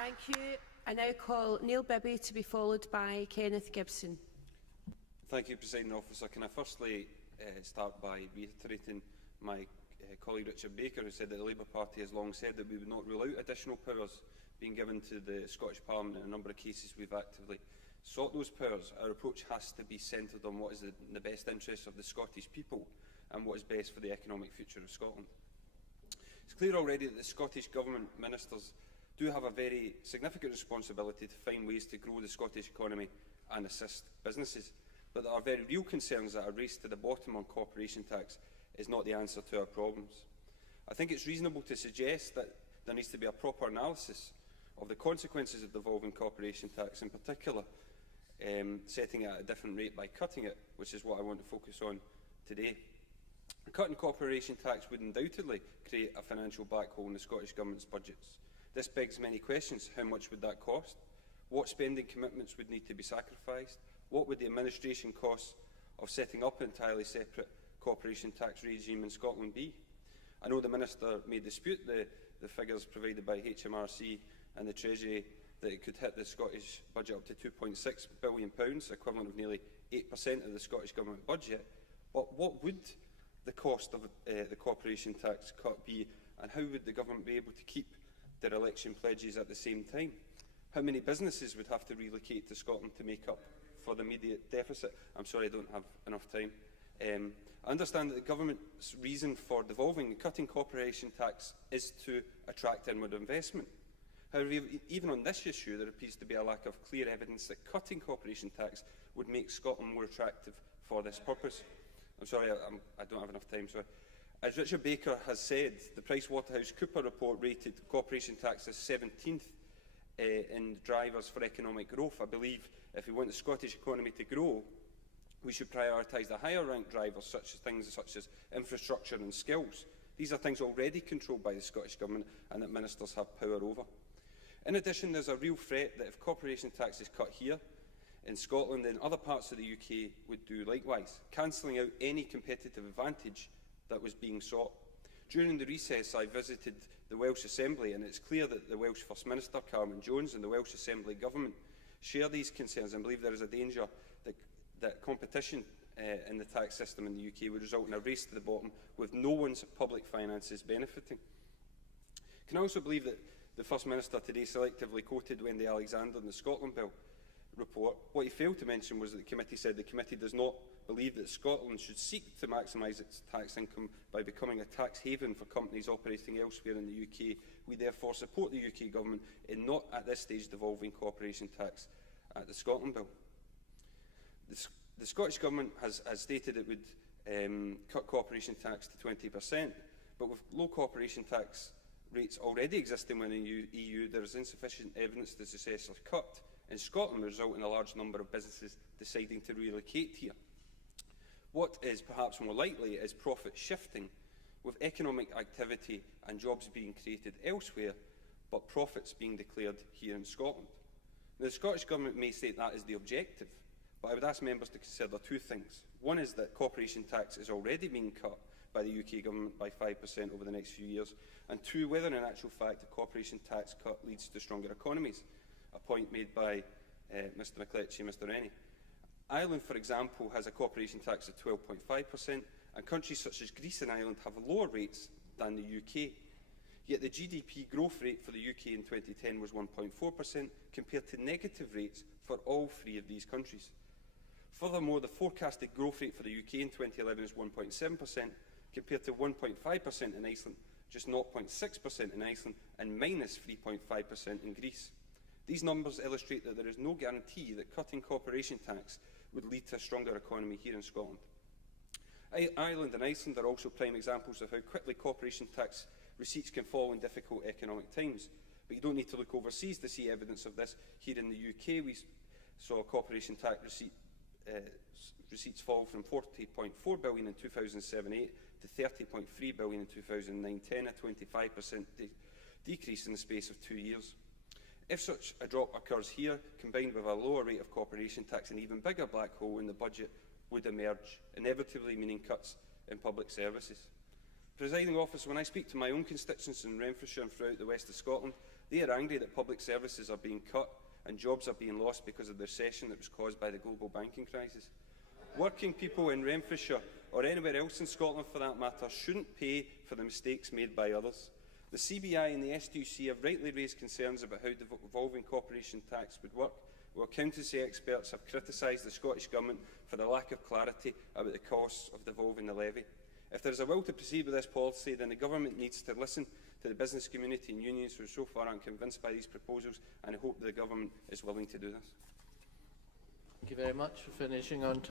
Thank you. I now call Neil Bibby to be followed by Kenneth Gibson. Thank you, Presiding Officer. Can I firstly start by reiterating my colleague Richard Baker, who said that the Labour Party has long said that we would not rule out additional powers being given to the Scottish Parliament. In a number of cases we've actively sought those powers. Our approach has to be centred on what is in the best interests of the Scottish people and what is best for the economic future of Scotland. It's clear already that the Scottish Government ministers do have a very significant responsibility to find ways to grow the Scottish economy and assist businesses. But there are very real concerns that a race to the bottom on corporation tax is not the answer to our problems. I think it's reasonable to suggest that there needs to be a proper analysis of the consequences of devolving corporation tax, in particular setting it at a different rate by cutting it, which is what I want to focus on today. Cutting corporation tax would undoubtedly create a financial black hole in the Scottish Government's budgets. This begs many questions. How much would that cost? What spending commitments would need to be sacrificed? What would the administration costs of setting up an entirely separate corporation tax regime in Scotland be? I know the Minister may dispute the figures provided by HMRC and the Treasury that it could hit the Scottish budget up to £2.6 billion, equivalent of nearly 8% of the Scottish Government budget. But what would the cost of the corporation tax cut be, and how would the Government be able to keep their election pledges at the same time? How many businesses would have to relocate to Scotland to make up for the immediate deficit? I'm sorry, I don't have enough time. I understand that the Government's reason for devolving and cutting corporation tax is to attract inward investment. However, even on this issue, there appears to be a lack of clear evidence that cutting corporation tax would make Scotland more attractive for this purpose. I'm sorry, I don't have enough time. Sorry. As Richard Baker has said, the PricewaterhouseCoopers report rated corporation tax as 17th in drivers for economic growth. I believe if we want the Scottish economy to grow, we should prioritise the higher ranked drivers, things such as infrastructure and skills. These are things already controlled by the Scottish Government and that ministers have power over. In addition, there is a real threat that if corporation tax is cut here in Scotland, then other parts of the UK would do likewise, cancelling out any competitive advantage that was being sought. During the recess, I visited the Welsh Assembly, and it's clear that the Welsh First Minister, Carwyn Jones, and the Welsh Assembly Government share these concerns and believe there is a danger that competition in the tax system in the UK would result in a race to the bottom, with no one's public finances benefiting. Can I also believe that the First Minister today selectively quoted Wendy Alexander in the Scotland Bill report? What he failed to mention was that the committee said the committee does not believe that Scotland should seek to maximise its tax income by becoming a tax haven for companies operating elsewhere in the UK. We therefore support the UK Government in not at this stage devolving corporation tax at the Scotland Bill. The Scottish Government has stated it would cut corporation tax to 20%, but with low corporation tax rates already existing within the EU, there is insufficient evidence to suggest a cut in Scotland will result in a large number of businesses deciding to relocate here. What is perhaps more likely is profit shifting, with economic activity and jobs being created elsewhere, but profits being declared here in Scotland. Now, the Scottish Government may state that is the objective, but I would ask members to consider two things. One is that corporation tax is already being cut by the UK Government by 5% over the next few years, and two, whether in actual fact a corporation tax cut leads to stronger economies, a point made by Mr McLetchie and Mr Rennie. Ireland, for example, has a corporation tax of 12.5%, and countries such as Greece and Ireland have lower rates than the UK. Yet the GDP growth rate for the UK in 2010 was 1.4%, compared to negative rates for all three of these countries. Furthermore, the forecasted growth rate for the UK in 2011 is 1.7%, compared to 1.5% in Iceland, just 0.6% in Iceland, and minus 3.5% in Greece. These numbers illustrate that there is no guarantee that cutting corporation tax would lead to a stronger economy here in Scotland. Ireland and Iceland are also prime examples of how quickly corporation tax receipts can fall in difficult economic times. But you don't need to look overseas to see evidence of this. Here in the UK, we saw corporation tax receipts fall from £40.4 billion in 2007-08 to £30.3 billion in 2009-10, a 25% decrease in the space of 2 years. If such a drop occurs here, combined with a lower rate of corporation tax, an even bigger black hole in the budget would emerge, inevitably meaning cuts in public services. Presiding Officer, when I speak to my own constituents in Renfrewshire and throughout the west of Scotland, They are angry that public services are being cut and jobs are being lost because of the recession that was caused by the global banking crisis. Working people in Renfrewshire, or anywhere else in Scotland for that matter, shouldn't pay for the mistakes made by others. The CBI and the SDUC have rightly raised concerns about how devolving corporation tax would work, while accountancy experts have criticised the Scottish Government for the lack of clarity about the costs of devolving the levy. If there is a will to proceed with this policy, then the Government needs to listen to the business community and unions who so far aren't convinced by these proposals, and I hope the Government is willing to do this. Thank you very much for finishing on